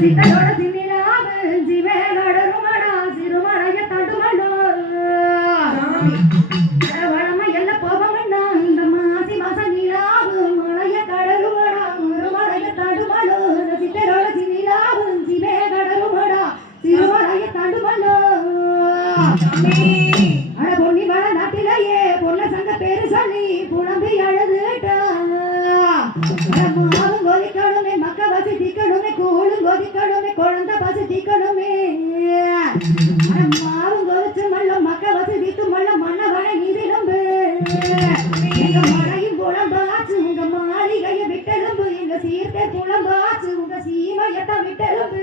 சித்தரோட சின்னிராவு ஜீவேகடருமடா சிறுமலைய தடுமடோ வளமை எல்லாம் போவமண்ணா இந்த மாசி மாசம் நீராவு மலைய கடலுமடா மலைய தடுமடோ சித்தரோட சின்னிராவு ஜீவேகடருமடா சிறுமலைய தடுமடோ அட பொன்னி வள நாட்டிலேயே பொன்ன சங்க பேரு சொல்லி புலம்பி அழுதுட்டா மாவும் கொதிக்கணுமே மக்க வசதிக்கணுமே கூழும் கொதிக்கணுமே குழந்தை வசதிக்கணுமே மாவும் கொதிச்சு மல்ல மக்க வசதிக்கு மல்ல மன்னவனை நிதிலம்பு எங்க மழையும் புலம்பாச்சு உங்க மாளிகையை விட்டெலும்பு எங்க சீர்த்தே புலம்பாச்சு உங்க சீமையத்தான் விட்டெலும்பு